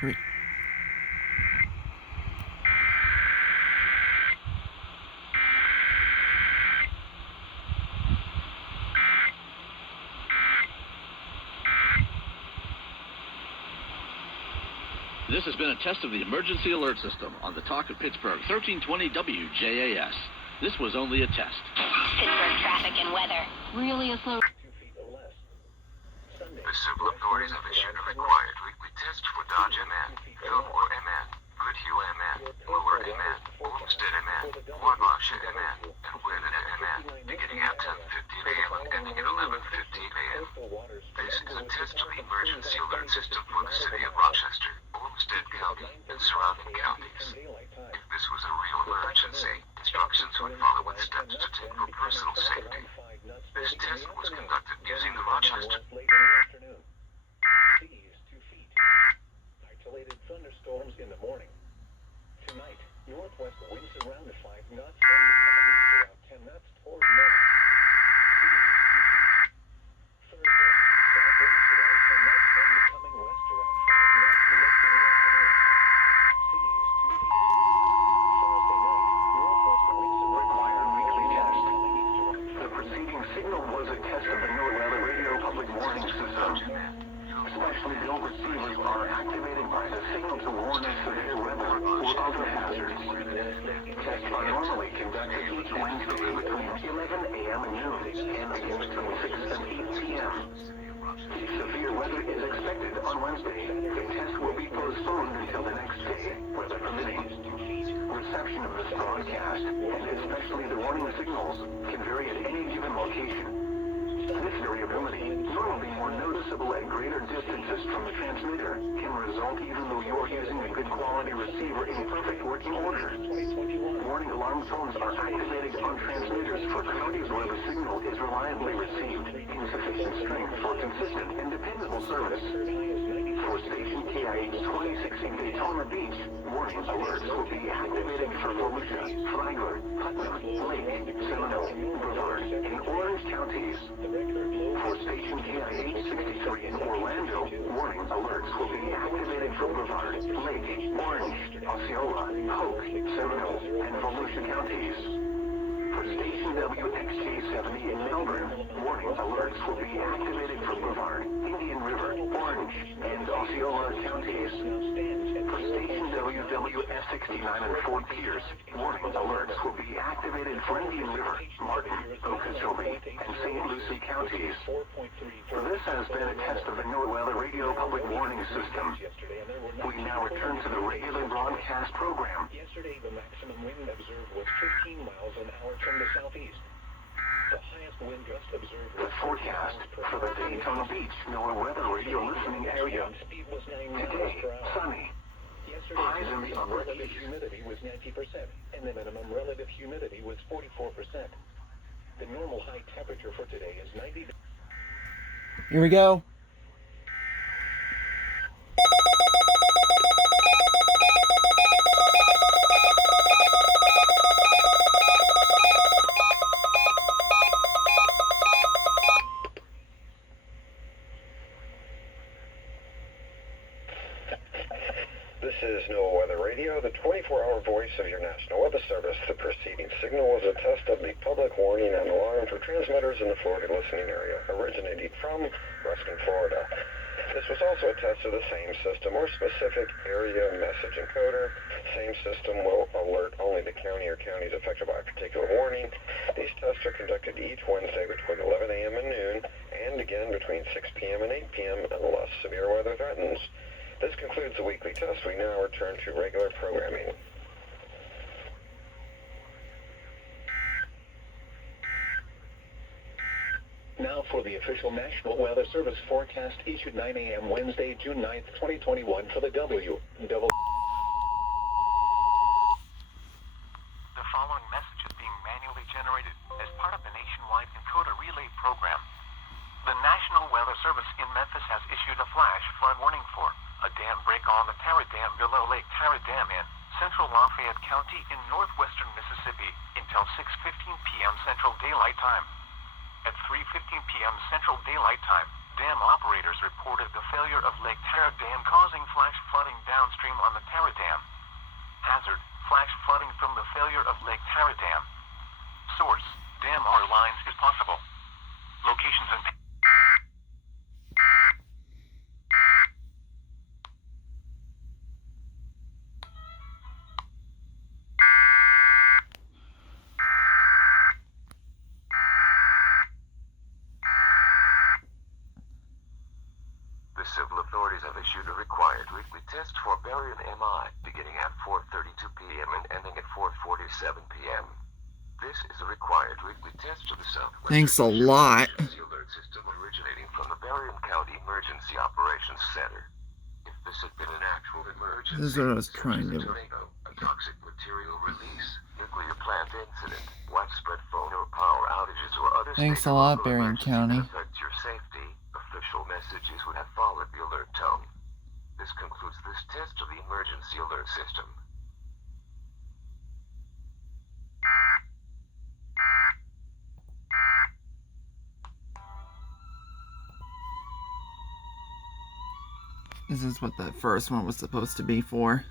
Here we This has been a test of the emergency alert system on the Talk of Pittsburgh, 1320 WJAS. This was only a test. Pittsburgh traffic and weather. Really a slow... 2 feet or less. Sunday. The civil authorities have issued a required weekly test for Dodge MN, Fillmore MN, Goodhue MN, Moore MN, Olmsted MN, Wabash MN, and Winnet MN, beginning at 10:15 a.m. and ending at 11:15 a.m. This is a test of the emergency alert system for the city of Rochester, Olmsted County, and surrounding counties. If this was a real emergency, instructions would follow with steps to take for personal safety. This test was conducted using the Rochester. Late in the afternoon. Seas 2 feet. Isolated thunderstorms in the morning. Tonight, northwest winds around 5 knots, then becoming east around 10 knots toward morning. Seas 2 feet. Thursday, south winds around 10 knots, then becoming west around 5 knots late in the afternoon. Seas 2 feet. Thursday night, northwest winds around Required weekly test. coming east around 5 The preceding signal was a test of the NOAA radio public warning system. Especially ill receivers are activated by the signal to warn of severe weather or other hazards. Tests are normally conducted each Wednesday between 11 a.m. and noon and again between 6 and 8 p.m. If severe weather is expected on Wednesday, the test will be postponed until the next day, weather permitting. Reception of this broadcast, and especially the warning signals, can vary at any given location. This variability, normally more noticeable at greater distances from the transmitter, can result even though you're using a good quality receiver in perfect working order. Warning alarm tones are activated on transmitters for counties where the signal is reliably received in sufficient strength for consistent and dependable service. For station KIH 26 in Daytona Beach, warning alerts will be activated for Volusia, Flagler, Putnam, Lake, Seminole, Brevard, and Orange counties. For station KIH 63 in Orlando, warning alerts will be activated for Brevard, Lake, Orange, Osceola, Polk, Seminole, and Volusia counties. For station WXJ70 in Melbourne, warning alerts will be activated for Brevard, Indian River, Orange, and Osceola counties. For station WWS69 in Fort Pierce, warning alerts will be activated for Indian River, Martin, Okeechobee, and St. Lucie counties. This has been a test of the NOAA radio public warning system. We now return to the regular broadcast program. Yesterday, the maximum wind observed was 15 miles an hour from the southeast. The highest wind gust observed The was forecast for the Daytona Beach NOAA weather radio listening area. speed was 9 miles Today, per hour. sunny. Yesterday, Highs in the upper relative east. humidity was 90%, and the minimum relative humidity was 44%. The normal high temperature for today is 90 degrees. Here we go. This is NOAA Weather Radio, the 24-hour voice of your National Weather Service. The preceding signal was a test of the public warning and alarm for transmitters in the Florida listening area, originating from Ruskin, Florida. This was also a test of the same system or specific area message encoder. Same system will alert only the county or counties affected by a particular warning. These tests are conducted each Wednesday between 11 a.m. and noon, and again between 6 p.m. and 8 p.m. unless severe weather threatens. This concludes the weekly test. We now return to regular programming. Now for the official National Weather Service forecast issued 9 a.m. Wednesday, June 9th, 2021 for the WJAS. The following message is being manually generated as part of the nationwide encoder relay program. The National Weather Service in Memphis has issued a flash flood warning for a dam break on the Tara Dam below Lake Tara Dam in central Lafayette County in northwestern Mississippi until 6:15 p.m. Central Daylight Time. At 3:15 p.m. Central Daylight Time, dam operators reported the failure of Lake Tara Dam causing flash flooding downstream on the Tara Dam. Hazard, flash flooding from the failure of Lake Tara Dam. Source, dam or lines is possible. Locations and... The civil authorities have issued a required weekly test for barium MI beginning at 4:32 p.m. and ending at 4:47 p.m. This is a required weekly test to the Southwest. Thanks a lot. Emergency alert system originating from the Barium County Emergency Operations Center. If this had been an actual emergency, This is what I was such trying as a to... tornado, a toxic material release, nuclear plant incident, widespread phone or power outages, or other Thanks state a or lot, local Barium emergency County. that affects your safety, official messages would have followed the alert tone. This concludes this test of the emergency alert system. This is what the first one was supposed to be for.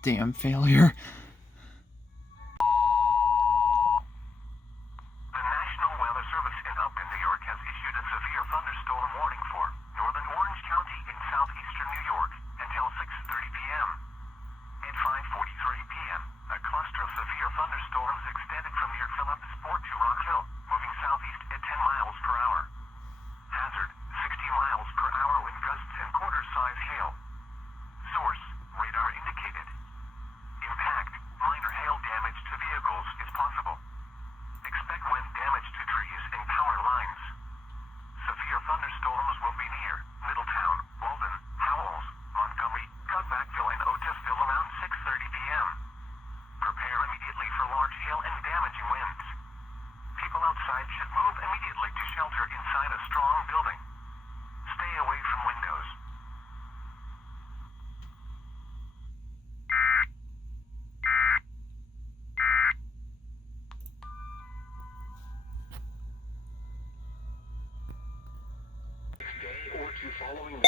Damn failure. The National Weather Service in Upton, New York has issued a severe thunderstorm warning for northern Orange County in southeastern New York until 6:30 p.m. At 5:43 p.m., a cluster of severe thunderstorms extended from near Phillips Port to Rock Hill, moving southeast at 10 miles per hour. Hazard, 60 miles per hour with gusts and quarter-size hail. Source, radar indicated. Impact, minor hail damage to vehicles is possible. Expect wind damage to trees and power lines. Severe thunderstorms will be near Middletown, Walden, Howells, Montgomery, Cutbackville, and Otisville around 6:30 p.m. Prepare immediately for large hail and damaging winds. People outside should move immediately to shelter inside a strong building. Stay away from windows. Day or two following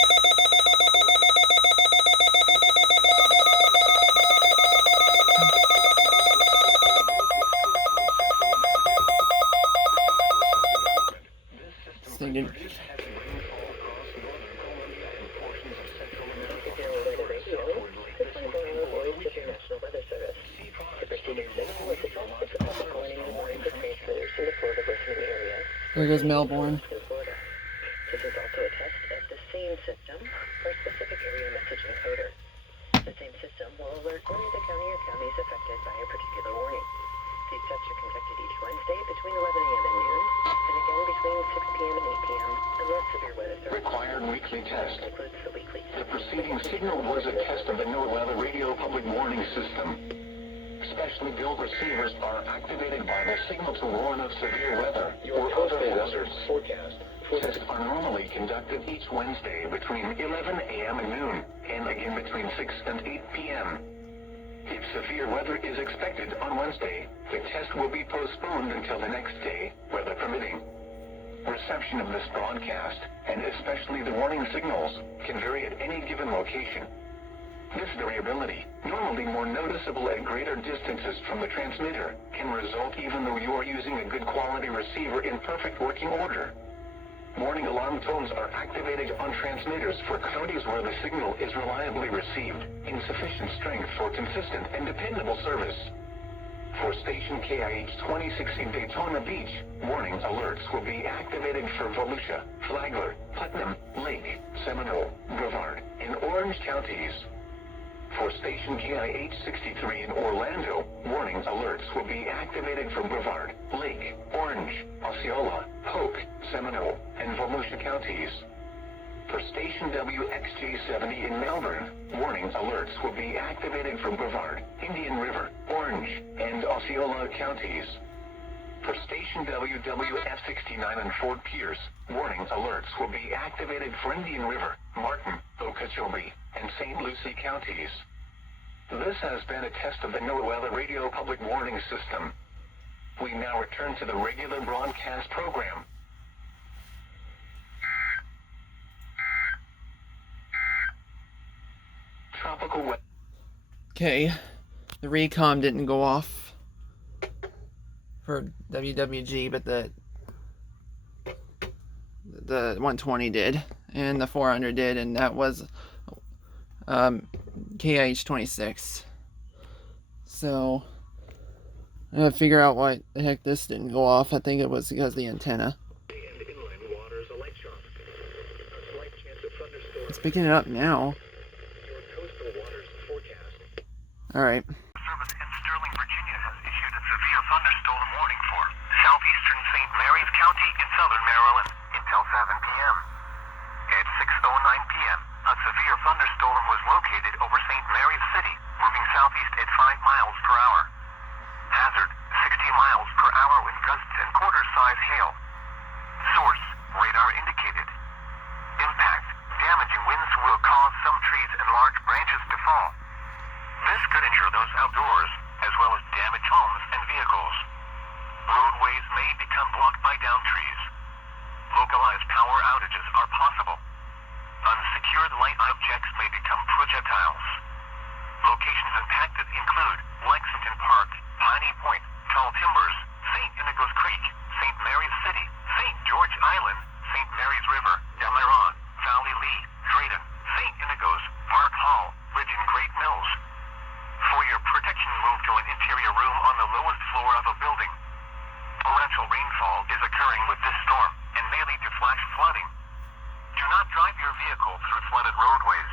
Stated. There goes Melbourne. This is also a test of the same system for a specific area message encoder. The same system will alert only the county or counties affected by a particular warning. These tests are conducted each Wednesday between 11 a.m. and noon, and again between 6 p.m. and 8 p.m. unless severe weather threats. required weekly test. Concludes the weekly The test. preceding signal was a test of the NOAA radio public warning system. Specially built receivers are activated by the signal to warn of severe weather or other hazards. Tests are normally conducted each Wednesday between 11 a.m. and noon, and again between 6 and 8 p.m. If severe weather is expected on Wednesday, the test will be postponed until the next day, weather permitting. Reception of this broadcast, and especially the warning signals, can vary at any given location. This variability, normally more noticeable at greater distances from the transmitter, can result even though you are using a good quality receiver in perfect working order. Warning alarm tones are activated on transmitters for counties where the signal is reliably received, in sufficient strength for consistent and dependable service. For station KIH 2060 Daytona Beach, warning alerts will be activated for Volusia, Flagler, Putnam, Lake, Seminole, Brevard, and Orange counties. For station KIH 63 in Orlando, warning alerts will be activated for Brevard, Lake, Orange, Osceola, Polk, Seminole, and Volusia counties. For station WXJ70 in Melbourne, warning alerts will be activated for Brevard, Indian River, Orange, and Osceola counties. For station WWF69 in Fort Pierce, warning alerts will be activated for Indian River, Martin, Okeechobee, and St. Lucie counties. This has been a test of the NOAA radio public warning system. We now return to the regular broadcast program. local. Okay, the Reecom didn't go off for WWG, but the 120 did, and the 400 did, and that was KH26. So I gotta figure out why the heck this didn't go off. I think it was because of the antenna. It's picking it up now. Alright. Service in Sterling, Virginia has issued a severe thunderstorm warning for southeastern St. Mary's County in southern Maryland until 7 p.m. At 6:09 p.m., a severe thunderstorm was located over St. Mary's City, moving southeast at 5 miles per hour. Hazard, 60 miles per hour wind gusts and quarter-size hail. Source, radar indicated. Impact, damaging winds will cause some trees and large branches to fall. This could injure those outdoors, as well as damage homes and vehicles. Roadways may become blocked by downed trees. Localized power outages are possible. Unsecured light objects may become projectiles. Locations impacted include Lexington Park, Piney Point, Tall Timbers, St. Inigo's Creek, St. Mary's City, St. George Island, St. Mary's River, Demiron, Valley Lee, Drayton, St. Inigo's, Park Hall, Ridge and Great Mills. For your protection, move to an interior room on the lowest floor of a building. Torrential rainfall is occurring with this storm and may lead to flash flooding. Do not drive your vehicle through flooded roadways.